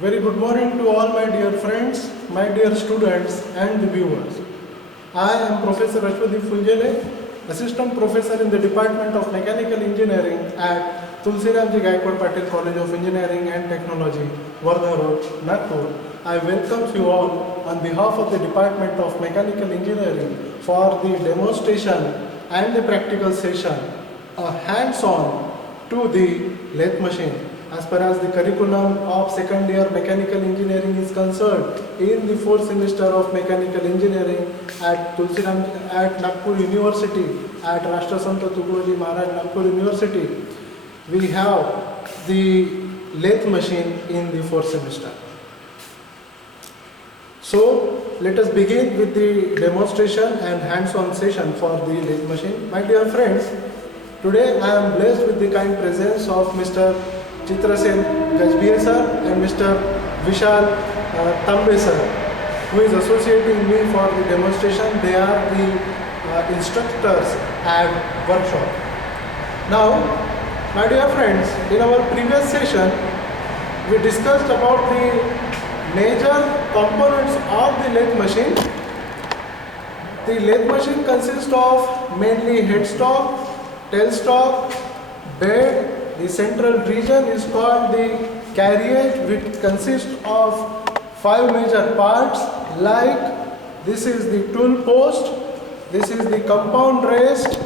Very good morning to all my dear friends, my dear students and the viewers. I am Professor Ashwadeep Funjele, Assistant Professor in the Department of Mechanical Engineering at Tulsiramji Gaikwad Patil College of Engineering and Technology, Wardha Road, Nagpur. I welcome you all on behalf of the Department of Mechanical Engineering for the demonstration and the practical session, a hands-on to the lathe machine. As far as the curriculum of second year mechanical engineering is concerned, in the fourth semester of mechanical engineering at at Nagpur University, at Rashtrasanta Tukaji Maharaj Nagpur University, we have the lathe machine in the fourth semester. So let us begin with the demonstration and hands-on session for the lathe machine. My dear friends, today I am blessed with the kind presence of Mr. Chitrasen Gajbir sir and Mr. Vishal Tambe sir, who is associating me for the demonstration. They are the instructors at workshop. Now, my dear friends, in our previous session, we discussed about the major components of the lathe machine. The lathe machine consists of mainly headstock, tailstock, bed. The central region is called the carriage, which consists of 5 major parts, like this is the tool post, this is the compound rest,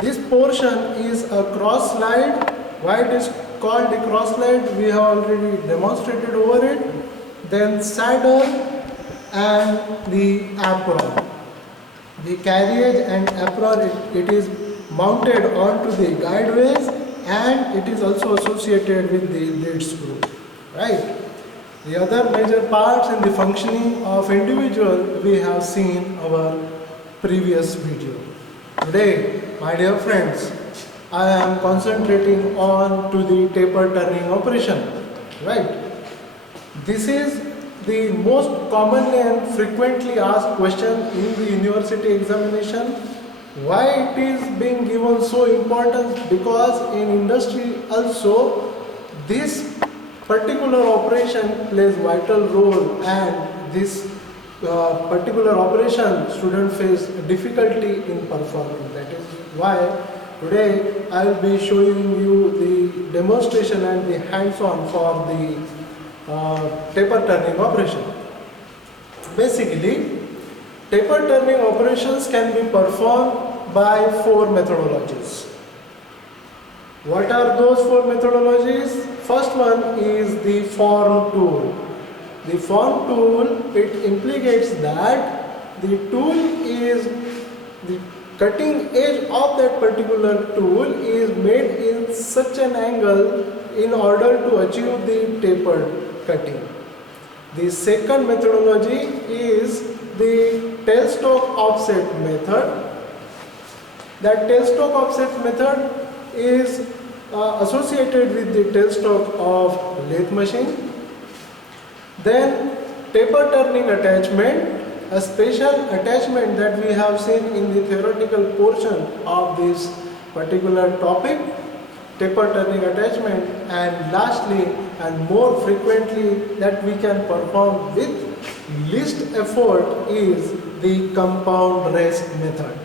this portion is a cross slide. Why it is called the cross slide? We have already demonstrated over it. Then saddle and the apron. The carriage and apron, it is mounted onto the guideways, and it is also associated with the lead screw, right? The other major parts in the functioning of individual we have seen our previous video. Today, my dear friends, I am concentrating on to the taper turning operation, right? This is the most commonly and frequently asked question in the university examination. Why it is being given so important? Because in industry also this particular operation plays vital role, and this particular operation student face difficulty in performing. That is why today I will be showing you the demonstration and the hands-on for the taper turning operation. Basically, taper turning operations can be performed by 4 methodologies. What are those 4 methodologies? First one is the form tool. The form tool, it implicates that the tool is, the cutting edge of that particular tool is made in such an angle in order to achieve the tapered cutting. The second methodology is the tailstock offset method. That tailstock offset method is associated with the tailstock of lathe machine. Then taper turning attachment, a special attachment that we have seen in the theoretical portion of this particular topic, taper turning attachment. And lastly and more frequently that we can perform with least effort is the compound rest method.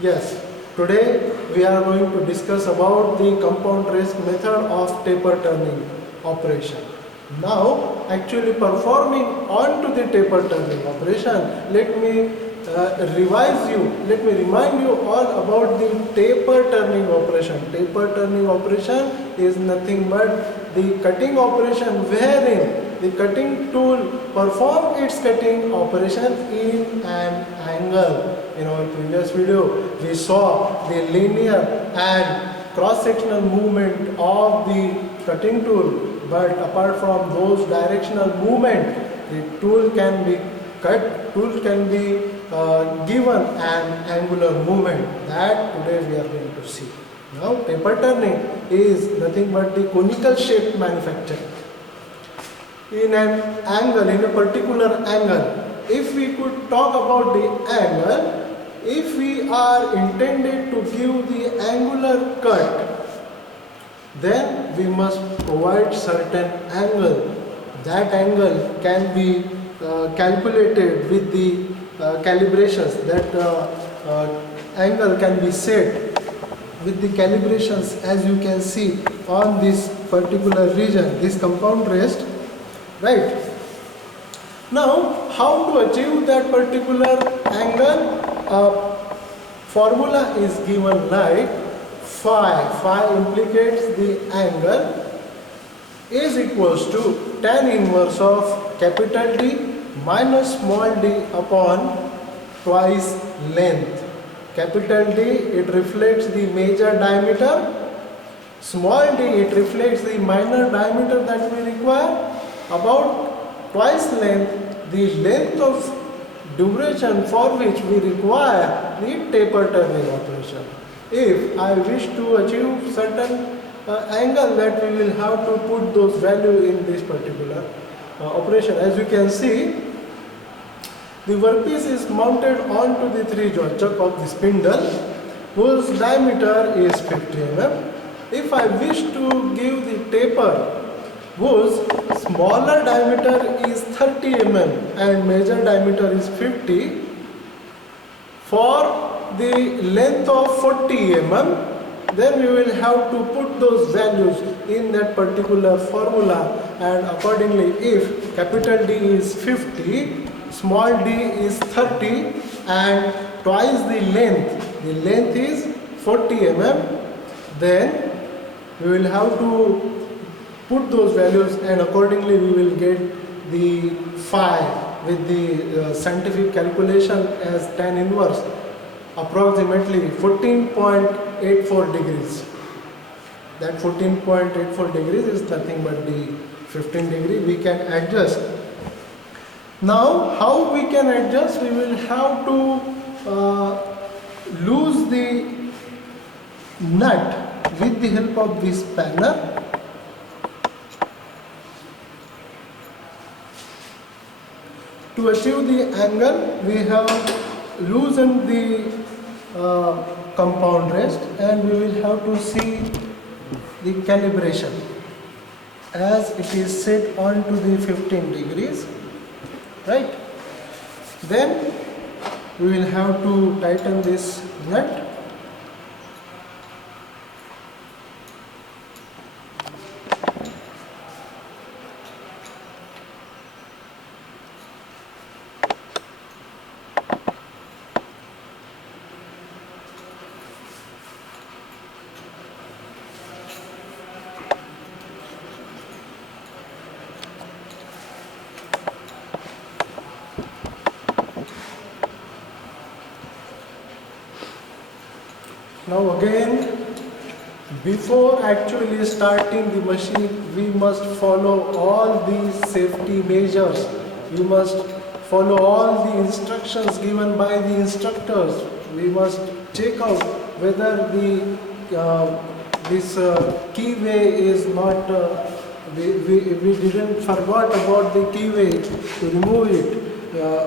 Yes, today we are going to discuss about the compound rest method of taper turning operation. Now, actually performing onto the taper turning operation, let me remind you all about the taper turning operation. Taper turning operation is nothing but the cutting operation wherein the cutting tool perform its cutting operation in an angle. In our previous video, we saw the linear and cross-sectional movement of the cutting tool, but apart from those directional movement, the tool can be cut, tool can be given an angular movement. That today we are going to see. Now, taper turning is nothing but the conical shape manufacture in an angle, in a particular angle. If we could talk about the angle, if we are intended to give the angular cut, then we must provide certain angle that angle can be calculated with the calibrations. That angle can be set with the calibrations, as you can see on this particular region, this compound rest, right? Now, how to achieve that particular angle? Formula is given like phi. Phi implicates the angle is equals to tan inverse of capital D minus small d upon twice length. Capital D, it reflects the major diameter. Small d, it reflects the minor diameter that we require. About twice length, the length of duration for which we require the taper turning operation. If I wish to achieve certain angle, that we will have to put those values in this particular operation. As you can see, the workpiece is mounted onto the 3-jaw chuck of the spindle, whose diameter is 50 mm. If I wish to give the taper whose smaller diameter is 30 mm and major diameter is 50, for the length of 40 mm, then we will have to put those values in that particular formula, and accordingly, if capital D is 50, small d is 30 and twice the length is 40 mm, then we will have to put those values, and accordingly we will get the phi with the scientific calculation as tan inverse approximately 14.84 degrees. That 14.84 degrees is nothing but the 15 degree. We can adjust. Now, how we can adjust? We will have to loose the nut with the help of this spanner. To achieve the angle, we have loosened the compound rest, and we will have to see the calibration as it is set onto the 15 degrees, right? Then we will have to tighten this nut. Now again, before actually starting the machine, we must follow all these safety measures. We must follow all the instructions given by the instructors. We must check out whether the this keyway is not, we didn't forgot about the keyway to remove it.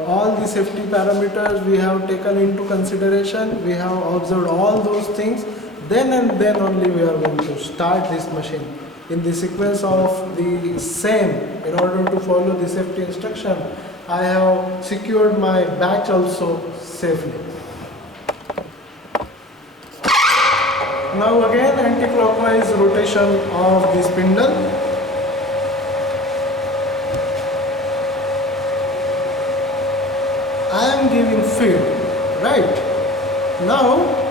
All the safety parameters we have taken into consideration, we have observed all those things, then and then only we are going to start this machine in the sequence of the same. In order to follow the safety instruction, I have secured my batch also safely. Now again, anti-clockwise rotation of the spindle. I am giving feed, right? Now,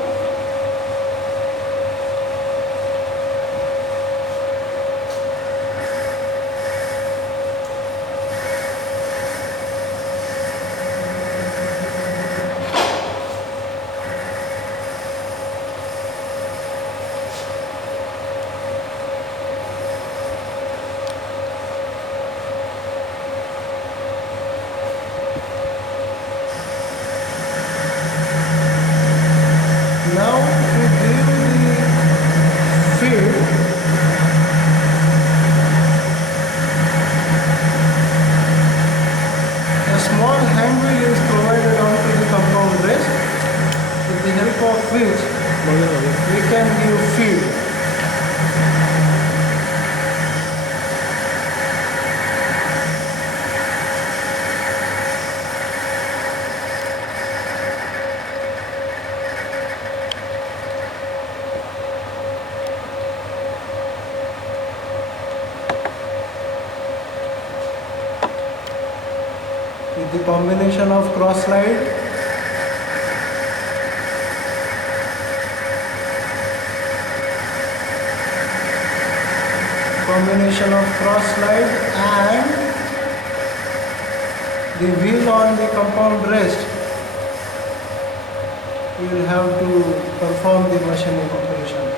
the combination of cross slide, and the wheel on the compound rest. You will have to perform the machining operation.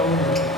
Come on.